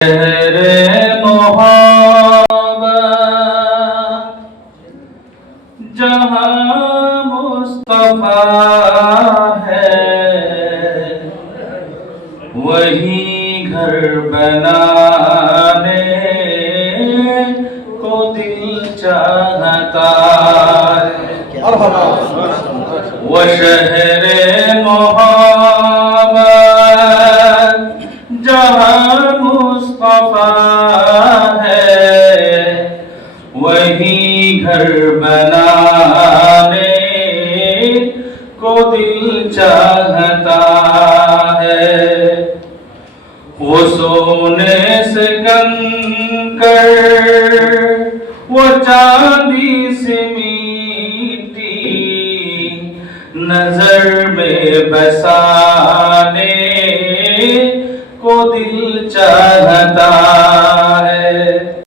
شہر محبت جہاں مصطفیٰ ہے وہی گھر بنانے کو دل چاہتا ہے وہ شہر محبت جہاں مصطفیٰ ہے وہی گھر بنانے کو دل چاہتا ہے وہ سونے سے کنکر وہ چاندی سے میٹی نظر میں بسانے کو دل چاہتا